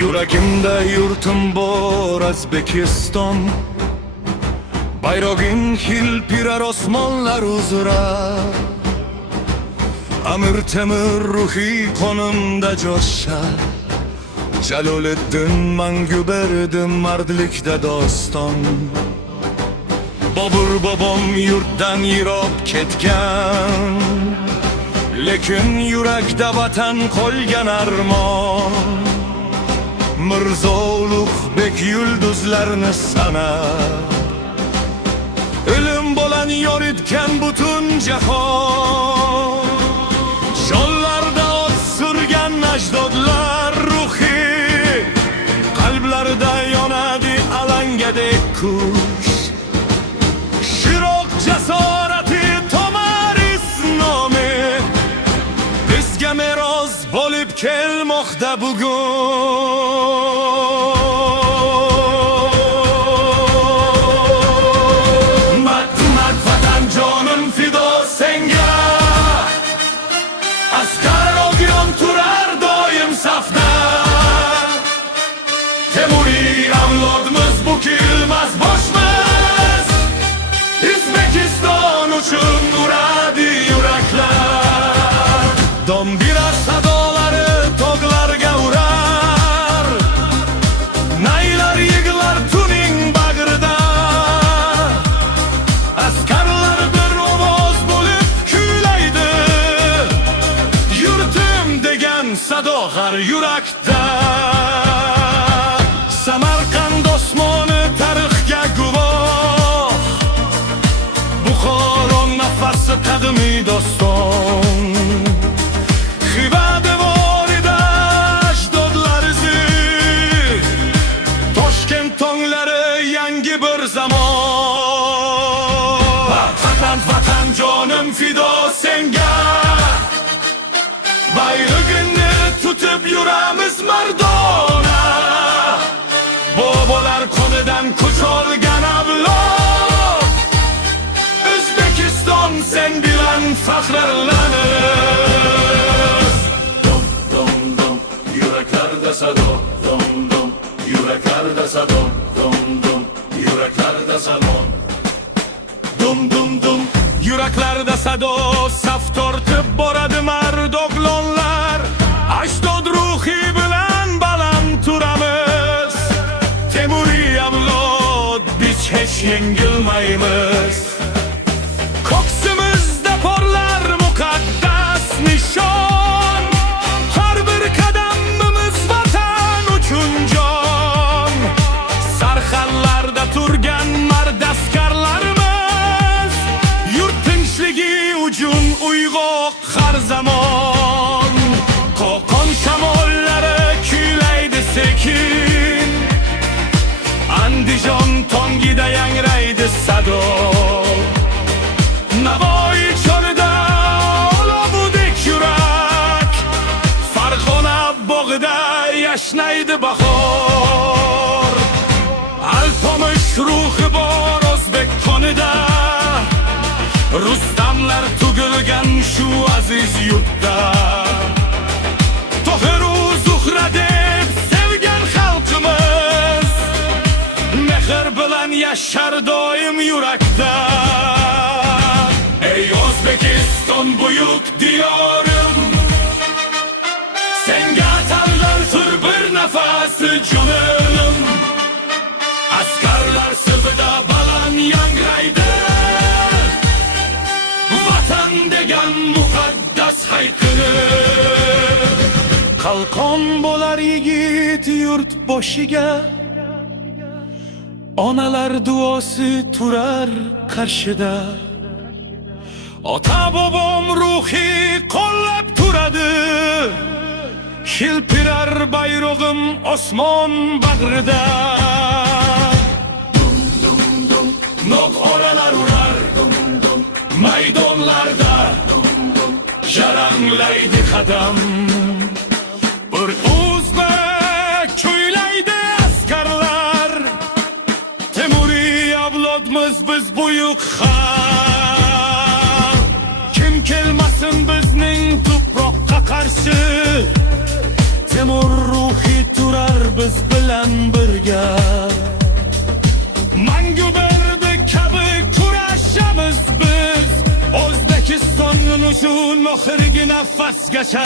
Yüreğimde yurtum bor Özbekistan, bayrog'ing hilpirar osmonlar uzra. Amir Temur ruhiy qonimda jo'shar, Jaloliddin mangu berdi mardlikda doston. Bobur bobom yurtdan yiroq ketgan, lekin yurakda vatan qolgan armon. Mirzo Ulug'bek yulduzlarni sanab, ilm bilan yoritgan butun jahon. Jonlarda o't surgan ajdodlar ruhi, qalblarda yonadi alangadek kuch. Shiroq jasorati tomar isnomi bizga meros bo'lib kelmoqda bugun. Temuriy avlodimiz bukilmas boshmiz, O'zbekiston uchun uradi yuraklar. Dombira sadolari tog'larga urar, naylar yig'lar tuning bag'rida. Askarlar bir ovoz bo'lib kuylaydi, yurtim degan sado har yurakda. Samarqand osmoni tarixga guvoh, Buxoro nafasi qadimiy doston. Xiva devorida ajdodlar izi, Toshkent tonglari yangi bir zamon. Vatan vatan jonim fido senga, bayrog'ingni tutib yuramiz mardona. Bobolar qonidan kuch olgan avlod, O'zbekiston sen bilan faxrlanamiz. Dum dum dum yuraklarda sado, dum dum yuraklarda sado, dum dum yuraklarda sado. Dum dum dum yuraklarda sado, saf tortib boradi mardoqlonlar. Ajdod ruhi bilan baland turamiz. Temuriy avlod biz hech yengilmaymiz. Ko'ksimizda porlar muqaddas nishon, har bir qadamimiz vatan uchun jon. Sarxallarda turgan mard askarlarimiz, yurt tinchligi uchun uyg'oq har zamon. Qo'qon shamollari kuylaydi sekin, Andijon tongida yangraydi sado. Navoiy cho'lida olovudek yurak, Farg'ona bog'ida yashnaydi bahor. Alpomish ruhi bor o'zbek qonida, Rustamlar tug'ilgan shu aziz yurtda. Tohiru Zuhra deb sevgan xalqimiz, mehr bilan yashar doim yurakda. Ey O'zbekiston buyuk diyorim, senga tanlantir bir nafasi jonim. Askarlar safida baland yangraydi, vatan degan muqaddas hayqirib. Qalqon bo'lar yigit yurt boshiga, onalar duosi turar qarshida. Ota bobom ruhi qo'llab turadi, hilpirar bayrog'im osmon bag'rida. Dum dum dum nok oralar urar, dum dum maydonlarda. Dum dum jaranglaydi qadam. Bir o'zbek kuylaydi askarlar, Temuriy avlodmiz biz buyuk xalq. Kim kelmasin bizning tuproqqa qarshi, Temur ruhi turar biz bilan birga. Mangu berdi kabi kurashamiz biz, O'zbekistonning uchun oxirgi nafasgacha.